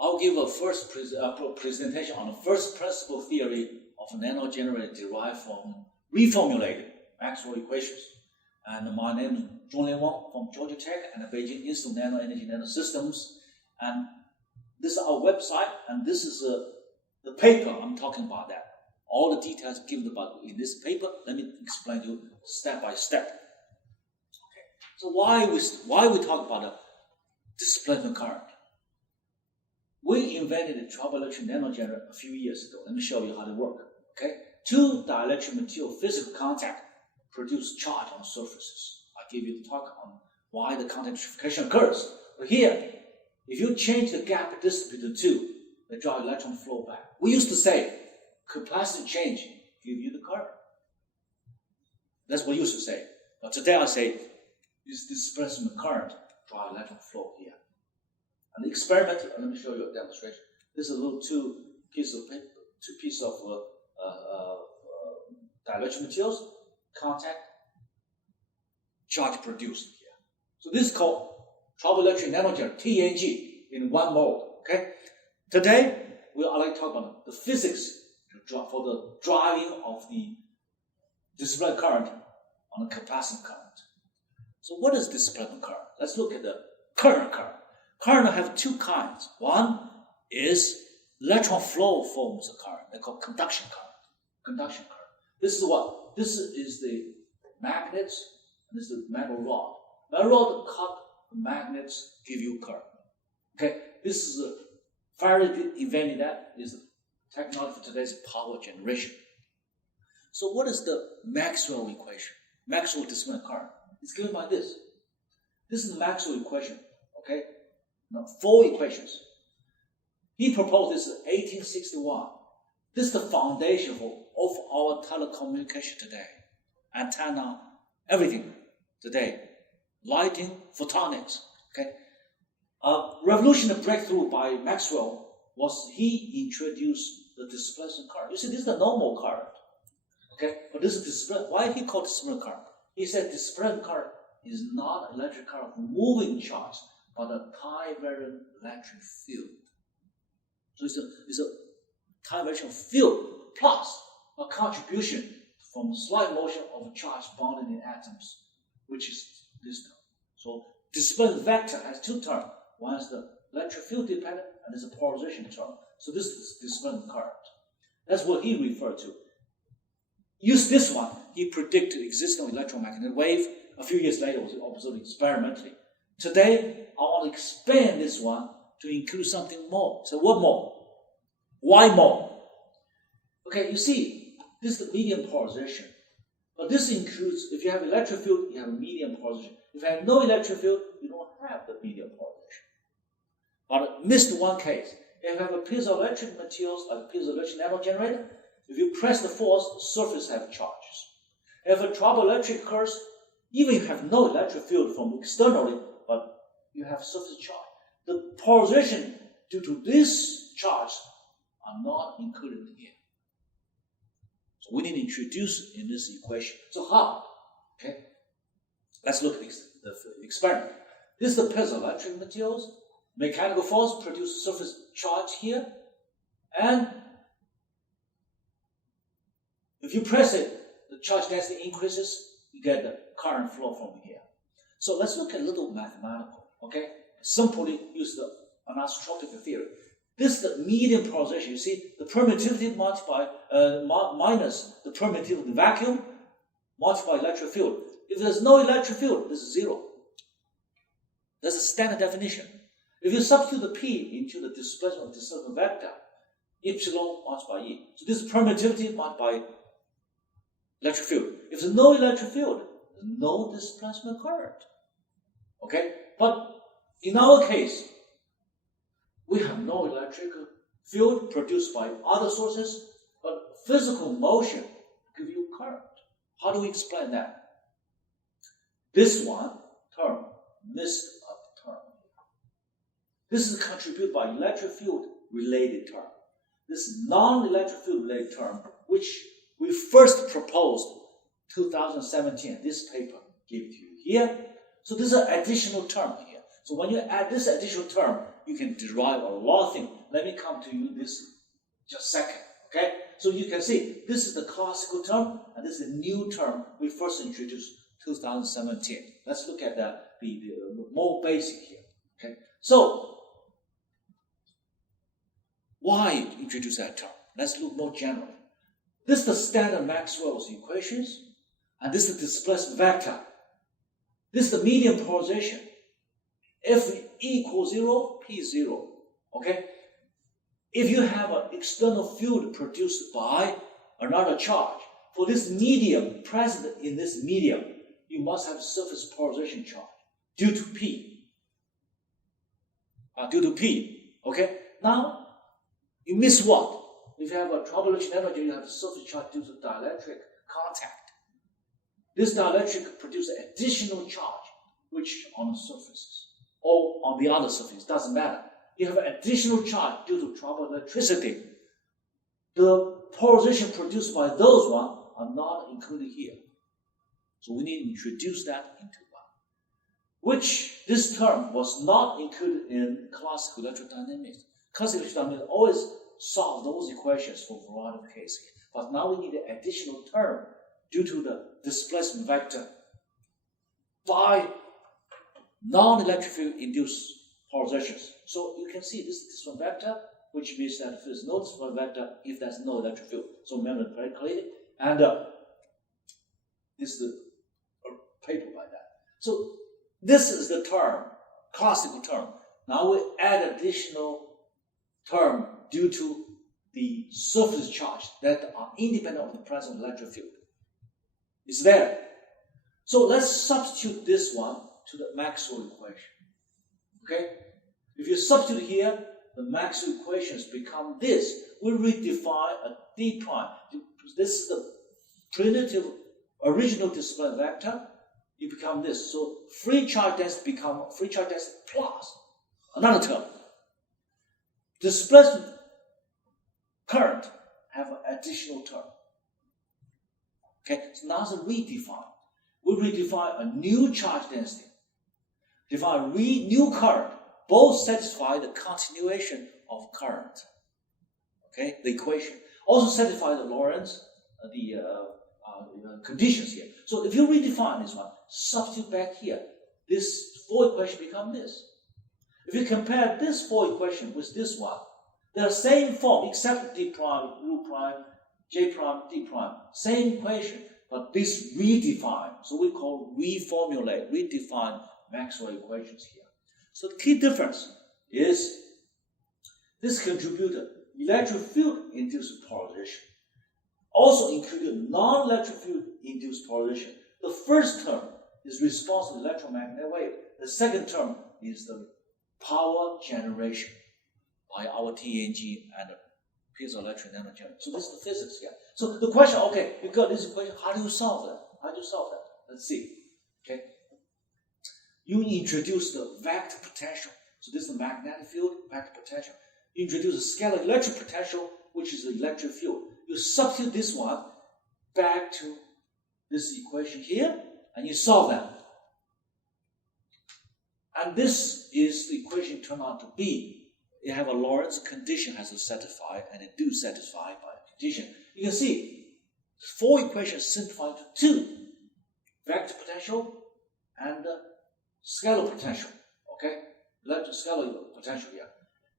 I'll give a first presentation on the first principle theory of nanogenerator derived from reformulated Maxwell equations. And my name is Zhong Lin Wang from Georgia Tech and the Beijing Institute of Nano Energy Nanosystems. And this is our website, and this is the paper I'm talking about that. All the details given about in this paper. Let me explain to you step by step. Okay. So why we talk about the displacement current? We invented the triboelectric nanogenerator a few years ago. Let me show you how they work. Okay, two dielectric material physical contact produce charge on surfaces. I'll give you the talk on why the contactification occurs. But here, if you change the gap distance between the two, they draw electron flow back. We used to say capacity change give you the current. That's what we used to say. But today I say is displacement current draw electron flow here. And the experiment, let me show you a demonstration. This is a little two piece of dielectric materials, contact, charge produced here. So this is called triboelectric nanogenerator, TNG, in one mode. Okay. Today I like to talk about the physics for the driving of the displacement current on the capacitive current. So what is displacement current? Let's look at the current. Current have two kinds. One is electron flow forms a current. They call conduction current. This is what? This is the magnets, and this is the metal rod. Metal rod cut the magnets, give you current. Okay, this is a Faraday invented that. Is the technology for today's power generation. So what is the Maxwell equation? Maxwell displacement current. It's given by this. This is the Maxwell equation. Okay, now 4 equations. He proposed this in 1861. This is the foundation of our telecommunication today. Antenna, everything today. Lighting, photonics. Okay. A revolutionary breakthrough by Maxwell was he introduced the displacement current. You see, this is the normal current. Okay, but this is displacement. Why he called displacement current? He said displacement current is not electric current moving charge, but a time-varying electric field. So it's a time-varying field plus a contribution from slight motion of a charge bounded in atoms, which is this term. So displacement vector has 2 terms. One is the electric field dependent, and there's a polarization term. So this is displacement current. That's what he referred to. Use this one. He predicted existence of electromagnetic wave. A few years later, it was observed experimentally. Today, I want to expand this one to include something more. So what more? Why more? Okay, you see, this is the medium polarization. But this includes, if you have electric field, you have a medium polarization. If you have no electric field, you don't have the medium polarization. But missed one case. If you have a piezoelectric materials, like a piezoelectric nanogenerator, if you press the force, the surface have charges. If a triboelectric occurs, even if you have no electric field from externally, but you have surface charge, the polarization due to this charge are not included here. So we need to introduce in this equation. So how? Okay, let's look at the experiment. This is the piezoelectric materials. Mechanical force produces surface charge here, and if you press it, the charge density increases. You get the current flow from here. So let's look at a little mathematical. Okay, simply use the anisotropic theory. This is the medium polarization. You see, the permittivity minus the permittivity of the vacuum multiplied electric field. If there's no electric field, this is 0. That's a standard definition. If you substitute the P into the displacement of the displacement vector, epsilon multiplied by E. So this is permittivity multiplied by electric field. If there's no electric field, there's no displacement current. Okay? But in our case, we have no electric field produced by other sources, but physical motion gives you current. How do we explain that? This one term missed a term. This is contributed by electric field related term. This non-electric field related term, which we first proposed 2017. This paper gave it to you here. So this is an additional term here. So when you add this additional term, you can derive a lot of things. Let me come to you this just a second. Okay? So you can see this is the classical term, and this is a new term we first introduced 2017. Let's look at the more basic here. Okay? So why introduce that term? Let's look more general. This is the standard Maxwell's equations, and this is the displacement vector. This is the medium polarization. F equals 0, P is 0. Okay? If you have an external field produced by another charge, for this medium present in this medium, you must have surface polarization charge due to P. Okay? Now, you miss what? If you have a trouble nanogenerator, you have a surface charge due to dielectric contact. This dielectric produces additional charge, which on the surfaces or on the other surface, doesn't matter. You have an additional charge due to trouble electricity. The polarization produced by those ones are not included here. So we need to introduce that into one. Which this term was not included in classical electrodynamics. Classical electrodynamics always solve those equations for a variety of cases. But now we need an additional term due to the displacement vector by non-electric field induced polarizations. So you can see this displacement vector, which means that if there's no displacement vector, if there's no electric field. So remember correctly. And this is the paper like that. So this is the term, classical term. Now we add additional term due to the surface charge that are independent of the presence of electric field. It's there. So let's substitute this one to the Maxwell equation. Okay? If you substitute here, the Maxwell equations become this. We redefine a d prime. This is the primitive original displacement vector. You become this. So free charge density become free charge density plus another term. Displacement current have an additional term. Okay, so now it's redefine. We redefine a new charge density. Define new current. Both satisfy the continuation of current. Okay, the equation. Also satisfy the Lorentz, the conditions here. So if you redefine this one, substitute back here, this 4 equation become this. If you compare this 4 equation with this one, they're the same form except d prime, u prime, j prime, d prime. Same equation, but this redefine. So we call reformulate, redefine Maxwell equations here. So the key difference is this contributed electric field induced polarization. Also included non-electric field induced polarization. The first term is response to the electromagnetic wave. The second term is the power generation by our TNG and piezoelectric nanogenerator. So this is the physics here. So the question, okay, you got this equation, how do you solve that? How do you solve that? Let's see. Okay. You introduce the vector potential. So this is the magnetic field, vector potential. You introduce a scalar electric potential, which is the electric field. You substitute this one back to this equation here, and you solve that. And this is the equation turned out to be. You have a Lorentz condition has to satisfy, and it do satisfy by a condition. You can see 4 equations simplified to 2. Vector potential and scalar potential. Okay? Electric scalar potential here.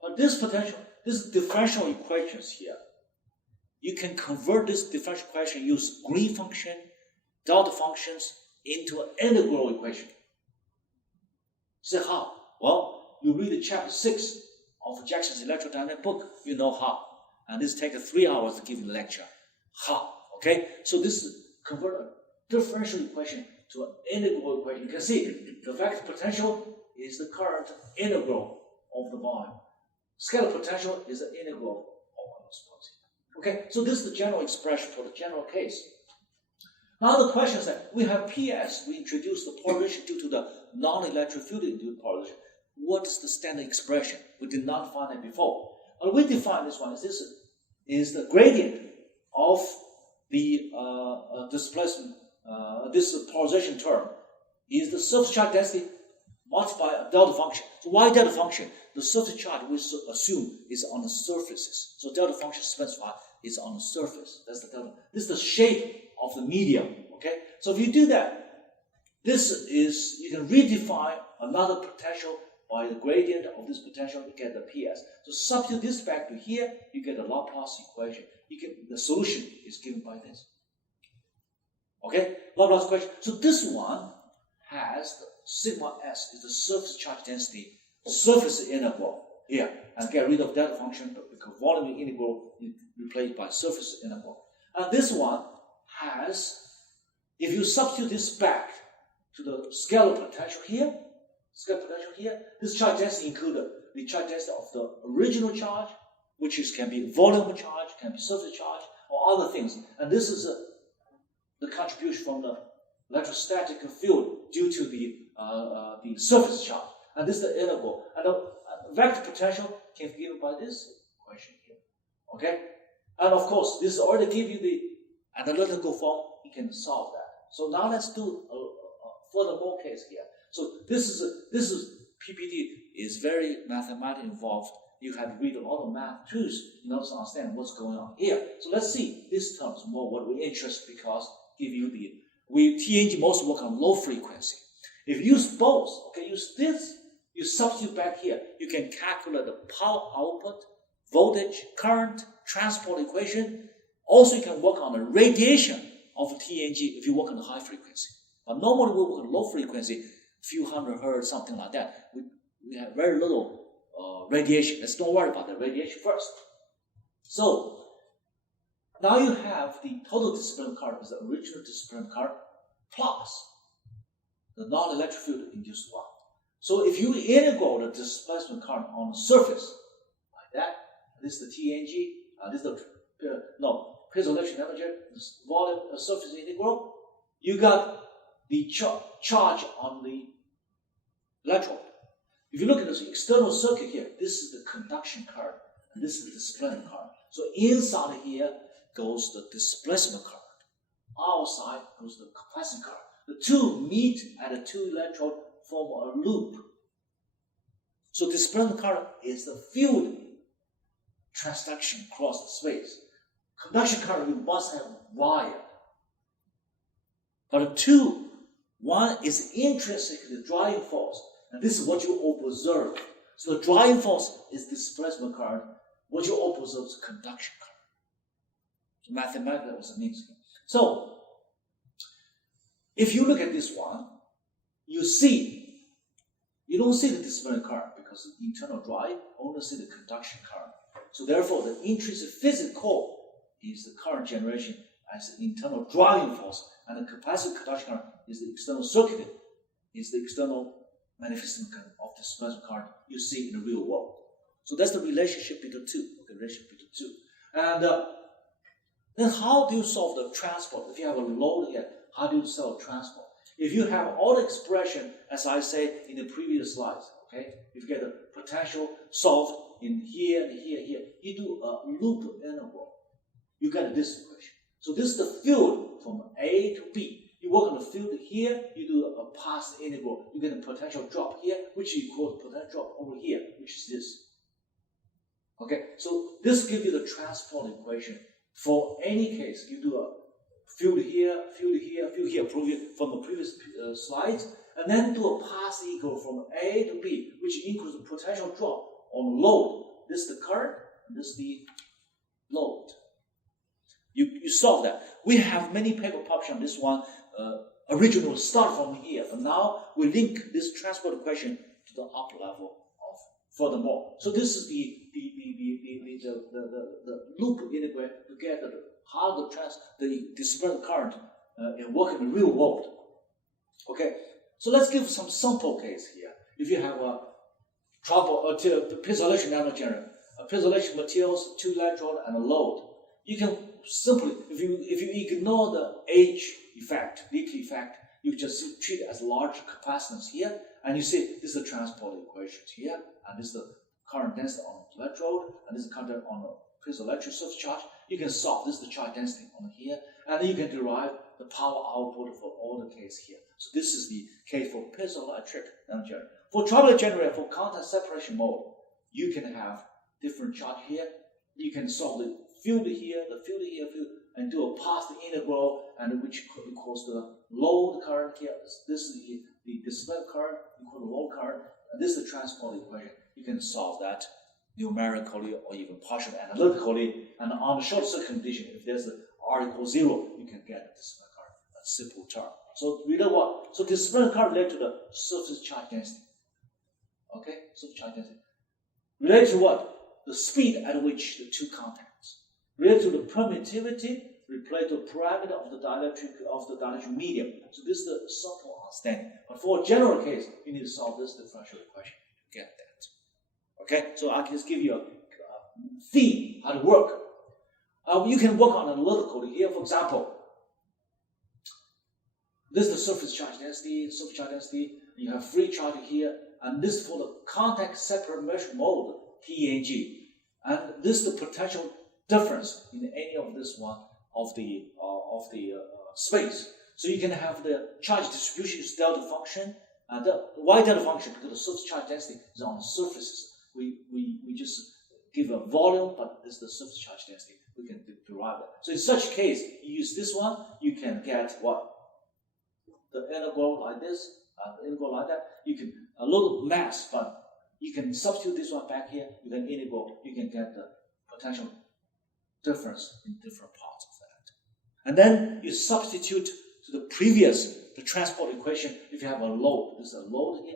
But this potential, this differential equations here, you can convert this differential equation, use green function, delta functions into an integral equation. Say how? Well, you read the chapter 6 of Jackson's electrodynamic book, you know how. And this takes 3 hours to give you a lecture. How? Okay? So this is convert a differential equation to an integral equation. You can see the vector potential is the current integral of the volume. Scalar potential is the integral of those points. Okay? So this is the general expression for the general case. Now the question is that we have PS, we introduced the polarization due to the non-electric field induced polarization. What is the standard expression? We did not define it before. But we define this one as this is the gradient of the displacement, this polarization term, is the surface charge density multiplied by a delta function. So why delta function? the surface charge we assume is on the surfaces. So delta function specified is on the surface. That's the delta. This is the shape of the medium. Okay. So if you do that, you can redefine another potential by the gradient of this potential to get the PS. So substitute this back to here, you get the Laplace equation. The solution is given by this. Okay, Laplace equation. So this one has the sigma s is the surface charge density, surface integral here, and get rid of delta function because volume integral is replaced by surface integral. And this one has, if you substitute this back to the scalar potential here, this charge density includes the charge density of the original charge, which can be volume charge, can be surface charge, or other things. And this is the contribution from the electrostatic field due to the surface charge. And this is the integral. And the vector potential can be given by this equation here. Okay? And of course, this already gives you the analytical form. You can solve that. So now let's do a furthermore case here. So this is PPT is very mathematically involved. You have to read a lot of math tools in order to understand what's going on here. So let's see this terms more what we're interested because give you TNG mostly work on low frequency. If you use both, okay, use this, you substitute back here, you can calculate the power output, voltage, current, transport equation. Also, you can work on the radiation of TNG if you work on the high frequency. But normally we work on low frequency, few hundred hertz, something like that. We have very little radiation. Let's don't worry about the radiation first. So now you have the total displacement current is the original displacement current plus the non-electric field induced one. So if you integrate the displacement current on the surface like that, this is the TNG, this is the piezoelectric nanogenerator, this volume surface integral. You got the charge on the electrode. If you look at this external circuit here, this is the conduction current, and this is the displacement current. So inside here goes the displacement current. Outside goes the capacitance current. The two meet at the two electrodes, form a loop. So displacement current is the field transaction across the space. Conduction current, you must have wire. But the two, one is intrinsically the driving force, and this is what you observe. So the driving force is displacement current. What you observe is conduction current. So mathematically, that's what it means. So if you look at this one, you don't see the displacement current because of the internal drive, only see the conduction current. So therefore, the intrinsic physical is the current generation as the internal driving force, and the capacitive conduction current is the external circuit, is the external manifestation of displacement current you see in the real world. So that's the relationship between the two. And then how do you solve the transport? If you have a load here, how do you solve transport? If you have all the expression, as I say in the previous slides, okay, if you get the potential solved in here and here, you do a loop integral, you get this equation. So this is the field from A to B. You work on the field here, you do a path integral, you get a potential drop here, which equals potential drop over here, which is this. Okay, so this gives you the transport equation. For any case, you do a field here, from the previous slides, and then do a path equal from A to B, which includes the potential drop on load. This is the current, and this is the load. You solve that. We have many paper published on this one. Originally start from here, but now we link this transport equation to the upper level of furthermore. So this is the loop integral to get how the displacement current work in the real world. Okay, so let's give some sample case here. If you have a piezoelectric nanogenerator, a piezoelectric materials, two electrode, and a load, you can simply, if you ignore the age effect, leak effect, you just treat it as large capacitance here, and you see this is the transport equations here, and this is the current density on the electrode, and this is the current on the piezoelectric surface charge. You can solve this is the charge density on here, and then you can derive the power output for all the case here. So this is the case for piezoelectric nanogenerator. For trouble generator, for contact separation mode, you can have different charge here. You can solve the field here, and do a path integral, and which equals the load current here. This is the displacement current equal to load current, and this is the transport equation. You can solve that numerically or even partially analytically, and on the short circuit condition, if there's a R equals 0, you can get the displacement current, a simple term. So we know what? So displacement current related to the surface charge density. Okay, surface charge density. Related to what? The speed at which the two contacts. Related to the permittivity, related to the parameter of the dielectric medium. So this is the subtle understanding. But for a general case, you need to solve this differential equation to get that. Okay, so I can just give you a theme how to work. You can work on analytically here. For example, this is the surface charge density. You have free charge here, and this is for the contact separate mesh mode, PNG. And this is the potential difference in any of this one of the space. So you can have the charge distribution is delta function, and the y delta function because the surface charge density is on the surfaces. We just give a volume, but this is the surface charge density. We can derive that. So in such case, you use this one, you can get what? The integral like this, the integral like that. You can a little mass, but you can substitute this one back here. You can integral. You can get the potential difference in different parts of that. And then you substitute to the previous the transport equation. If you have a load, there's a load here.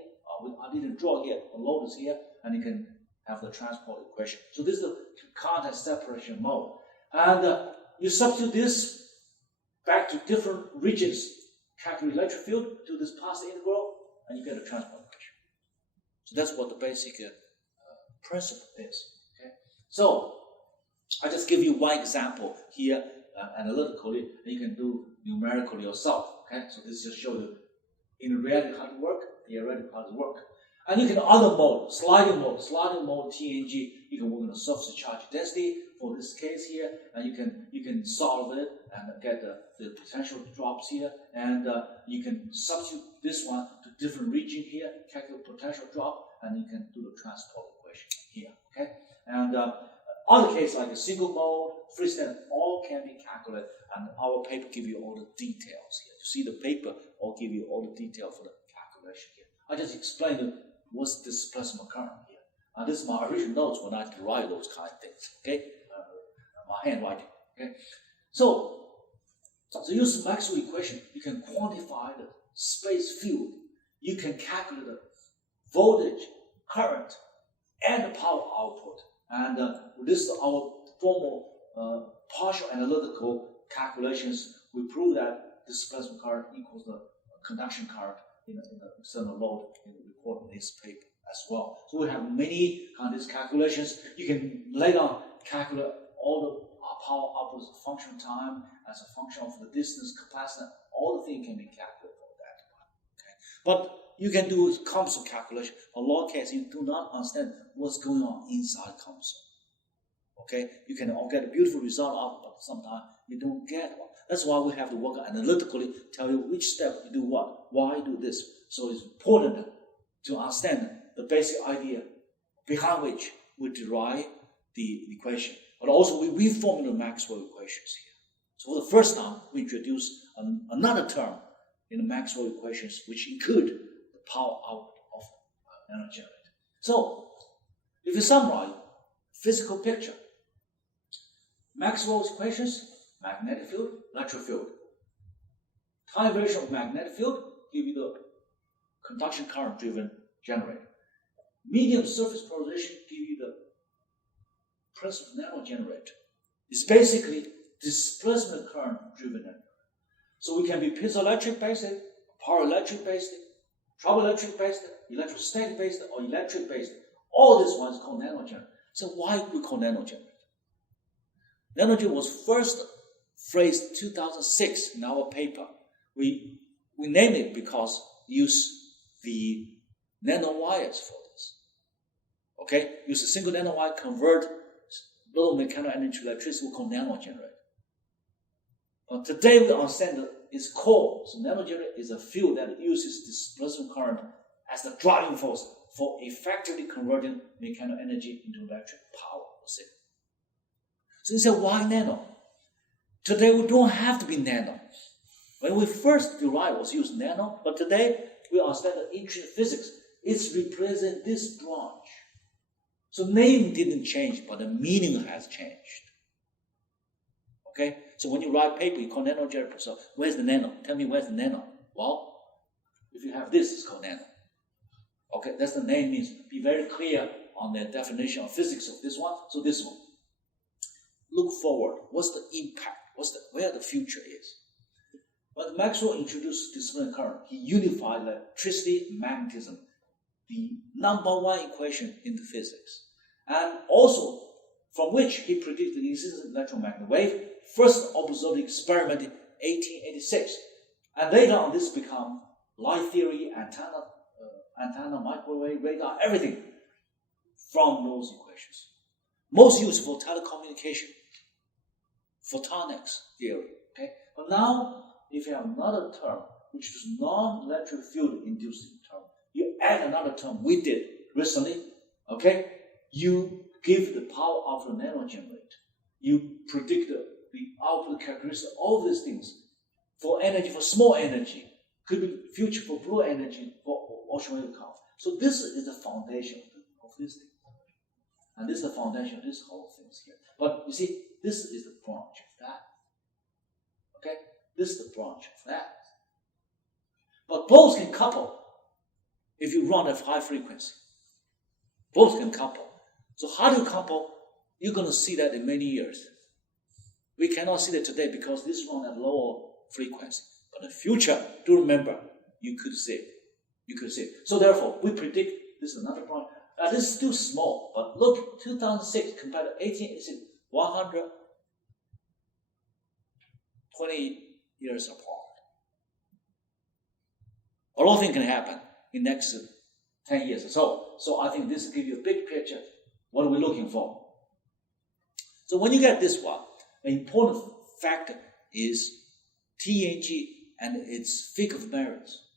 I didn't draw here. A load is here, and you can have the transport equation. So this is the contact separation mode. And you substitute this back to different regions, calculate electric field, do this path integral, and you get a transport equation. So that's what the basic principle is. Okay? So I just give you one example here analytically, and you can do numerically yourself. Okay? So this just shows you in reality how to work, theoretically how to work. And you can other mode, sliding mode, TNG. You can work on the surface charge density for this case here, and you can solve it and get the potential drops here, and you can substitute this one to different region here, calculate potential drop, and you can do the transport equation here. Okay, and other case like a single mode, freestanding, all can be calculated, and our paper give you all the details here. You see the paper will give you all the detail for the calculation here. I just explained what's displacement current here. And this is my original notes when I derive those kind of things. Okay, my handwriting. Okay, so use the Maxwell equation. You can quantify the space field. You can calculate the voltage, current, and the power output. And this is our formal partial analytical calculations. We prove that displacement current equals the conduction current in the external load in the report in this paper as well. So we have many kind of these calculations. You can later on calculate all the power output as a function of time, as a function of the distance, capacitance. All the things can be calculated for that one. Okay? But you can do console calculation. A lot of cases you do not understand what's going on inside console. Okay, you can all get a beautiful result out, but sometimes you don't get one. That's why we have to work analytically, tell you which step you do what, why you do this. So it's important to understand the basic idea behind which we derive the equation. But also we reform the Maxwell equations here. So for the first time, we introduce another term in the Maxwell equations which include the power output of nanogenerator. So if you summarize physical picture, Maxwell's equations, magnetic field, electric field. Time variation of magnetic field give you the conduction current driven generator. Medium surface polarization give you the principal nanogenerator. It's basically displacement current driven generator. So we can be piezoelectric based, power electric based, trouble electric based, electrostatic based, or electric based. All this one is called nanogenerator. So why do we call nanogenerator? Nanogenerator was first phrased in 2006 in our paper. We named it because we use the nanowires for this. Okay? Use a single nanowire, convert little mechanical energy to electricity, we call nanogenerator. But today we understand that it's core. So nanogenerator is a field that uses displacement current as the driving force for effectively converting mechanical energy into electric power. So you say, why nano? Today we don't have to be nano. When we first derived, was used nano, but today we are studying ancient physics. It's represent this branch. So name didn't change, but the meaning has changed. Okay? So when you write paper, you call nanogenerator. So where's the nano? Tell me where's the nano? Well, if you have this, it's called nano. Okay, that's the name means. Be very clear on the definition of physics of this one. So this one. Look forward. What's the impact? Where the future is? When Maxwell introduced disciplinary current, he unified electricity and magnetism, the number one equation in the physics. And also, from which he predicted the existence of electromagnetic wave, first observed the experiment in 1886. And later on, this became light theory, antenna, microwave, radar, everything from those equations. Most used for telecommunication, photonics theory. Okay, but now if you have another term which is non-electric field inducing term, you add another term we did recently. Okay, you give the power of the nanogenerator. You predict the output characteristics, all these things for energy, for small energy, could be future for blue energy, for ultraviolet curve. So this is the foundation of this thing. And this is the foundation of this whole thing here. But you see, this is the branch of that. Okay? This is the branch of that. But both can couple if you run at high frequency. Both can couple. So how do you couple? You're going to see that in many years. We cannot see that today because this run at lower frequency. But in the future, do remember, you could see it. You could see it. So therefore, we predict this is another branch. This is still small, but look, 2006 compared to 1886, 120 years apart. A lot of things can happen in the next 10 years or so. So I think this will give you a big picture. What are we looking for? So when you get this one, an important factor is TNG and its figure of merits.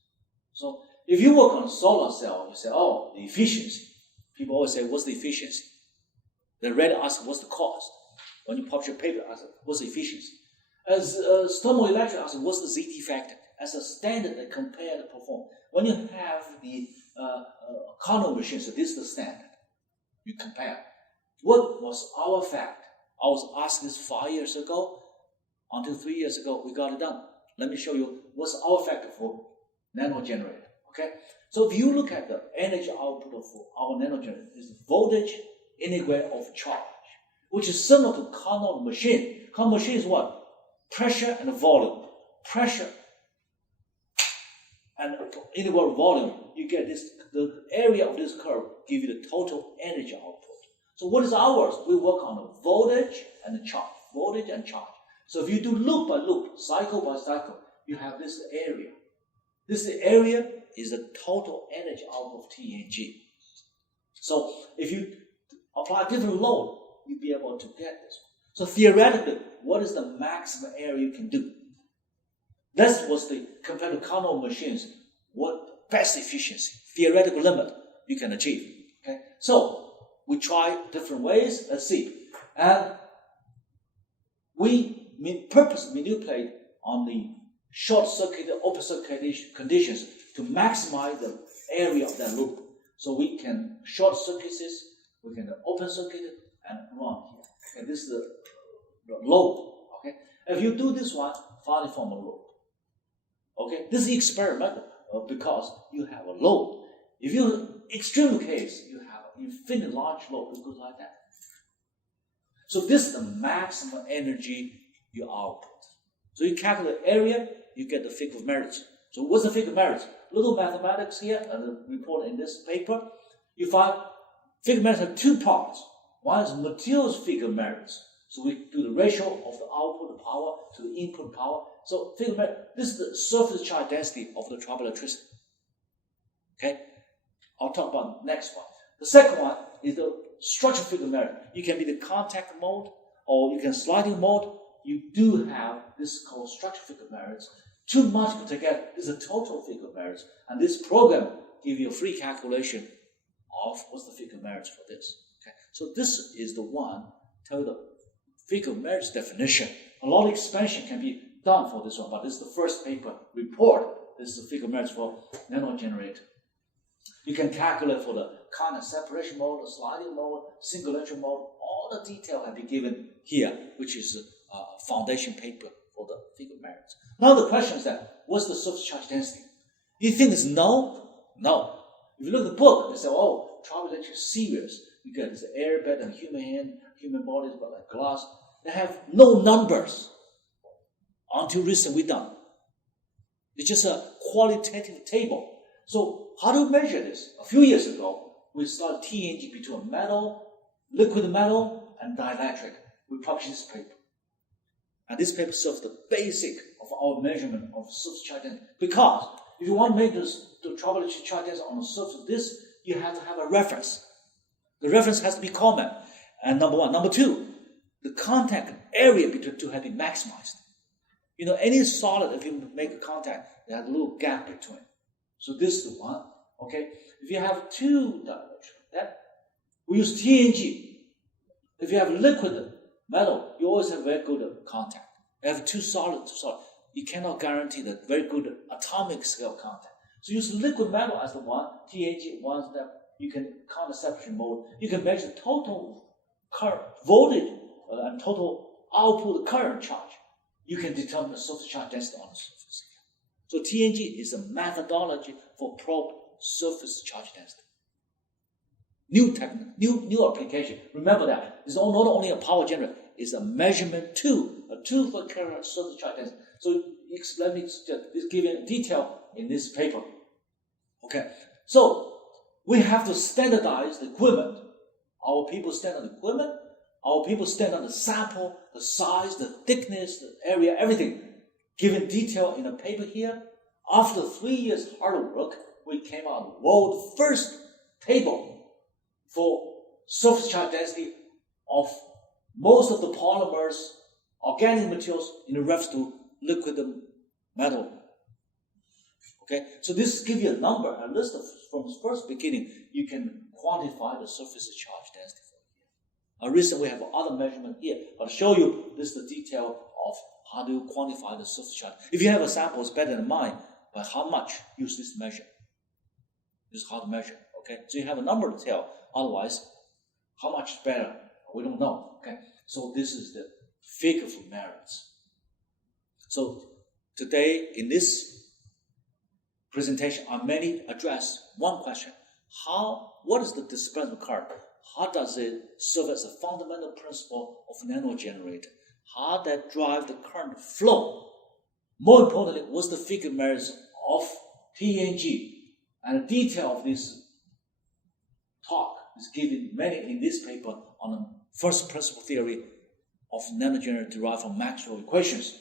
So if you work on a solar cell, you say, oh, the efficiency. People always say, what's the efficiency? The reader asks, what's the cost? When you publish a paper, ask, what's the efficiency? As thermoelectric asks, what's the ZT factor? As a standard that compare the performance. When you have the Carnot machine, so this is the standard. You compare. What was our fact? I was asked this 5 years ago. Until 3 years ago, we got it done. Let me show you what's our factor for nanogenerator. Okay? So if you look at the energy output of our nanogenerator, is voltage integrated of charge, which is similar to Carnot machine. Carnot machine is what? Pressure and volume. Pressure and integrated volume. You get this, the area of this curve give you the total energy output. So what is ours? We work on the voltage and the charge. Voltage and charge. So if you do loop by loop, cycle by cycle, you have this area. This area is the total energy output of TNG. So if you apply different load, you'll be able to get this. So theoretically, what is the maximum area you can do? That was the, compared to Carnot machines, what best efficiency, theoretical limit you can achieve. Okay? So we try different ways. Let's see. And we purposely manipulate on the short-circuited, open-circuit conditions to maximize the area of that loop. So we can short-circuit this, we can open-circuit it, and run here. Okay, this is the load. Okay, if you do this one, finally form a loop. Okay, this is experimental because you have a load. If you extreme case, you have an infinite large load. It goes like that. So this is the maximum energy you output. So you calculate area, you get the figure of merits. So what's the figure of merits? Little mathematics here, and report in this paper. You find figure of merits have two parts. One is materials figure of merits. So we do the ratio of the output power to the input power. So figure of merit, this is the surface charge density of the trouble electricity. Okay? I'll talk about the next one. The second one is the structure figure of merit. You can be the contact mode or you can sliding mode. You do have this called structure figure of merits. Two multiple together is a total figure of merits. And this program gives you a free calculation of what's the figure of merits for this. Okay, so this is the one tell the figure of merits definition. A lot of expansion can be done for this one, but this is the first paper report. This is the figure of merits for nanogenerator. You can calculate for the contact separation mode, the sliding mode, single electron mode. All the detail have been given here, which is a foundation paper for the figure of merits. Now the question is that, what's the surface charge density? You think it's no? No. If you look at the book, they say, oh, trouble electric is serious. You get this air bed and human hand, human bodies, but like glass. They have no numbers until recently done. It's just a qualitative table. So how do we measure this? A few years ago, we started TNG between metal, liquid metal, and dielectric. We published this paper. And this paper serves the basic of our measurement of surface charge density. Because if you want to measure the trouble electric charge density on the surface of this, you have to have a reference. The reference has to be common. And number one. Number two, the contact area between two has been maximized. You know, any solid, if you make a contact, there's a little gap between. So this is the one. Okay? If you have two dielectric, we use TNG. If you have liquid metal, you always have very good contact. You have two solid. You cannot guarantee the very good atomic scale contact. So use liquid metal as the one, TNG, one step. You can count the separation mode. You can measure total current, voltage, and total output current charge. You can determine the surface charge density on the surface. So TNG is a methodology for probe surface charge density. New technique, new application. Remember that. It's not only a power generator, it's a measurement tool, a tool for current surface charge density. So let me just give you detail in this paper. Okay. So we have to standardize the equipment. Our people stand on the equipment. Our people stand on the sample, the size, the thickness, the area, everything. Given detail in a paper here. After 3 years hard work, we came out with the world's first table for surface charge density of most of the polymers, organic materials in reference to liquid metal. Okay, so this gives you a number, a list of, from the first beginning, you can quantify the surface charge density. Recently we have other measurement here, but I'll show you this is the detail of how do you quantify the surface charge. If you have a sample, it's better than mine, but how much use this measure? This is how to measure, okay? So you have a number to tell, otherwise, how much is better? We don't know, okay? So this is the figure for merits. So today, in this presentation, I mainly address one question. What is the dispensable current? How does it serve as a fundamental principle of nanogenerator? How that drive the current flow? More importantly, what's the figure merits of TNG? And the detail of this talk is given many in this paper on the first principle theory of nanogenerator derived from Maxwell equations.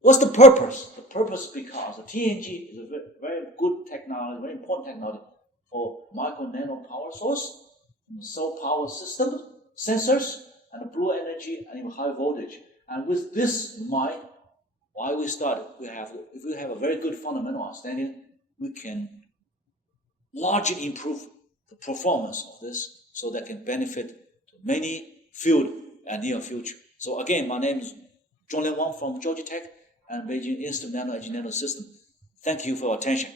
What's the purpose? The purpose is because the TNG is a very good technology, very important technology for micro-nano power source, cell power system, sensors, and blue energy, and even high voltage. And with this in mind, why we started, if we have a very good fundamental understanding, we can largely improve the performance of this so that can benefit to many fields and near future. So again, my name is Zhong Lin Wang from Georgia Tech and Beijing Institute of Nano Engineering System. Thank you for your attention.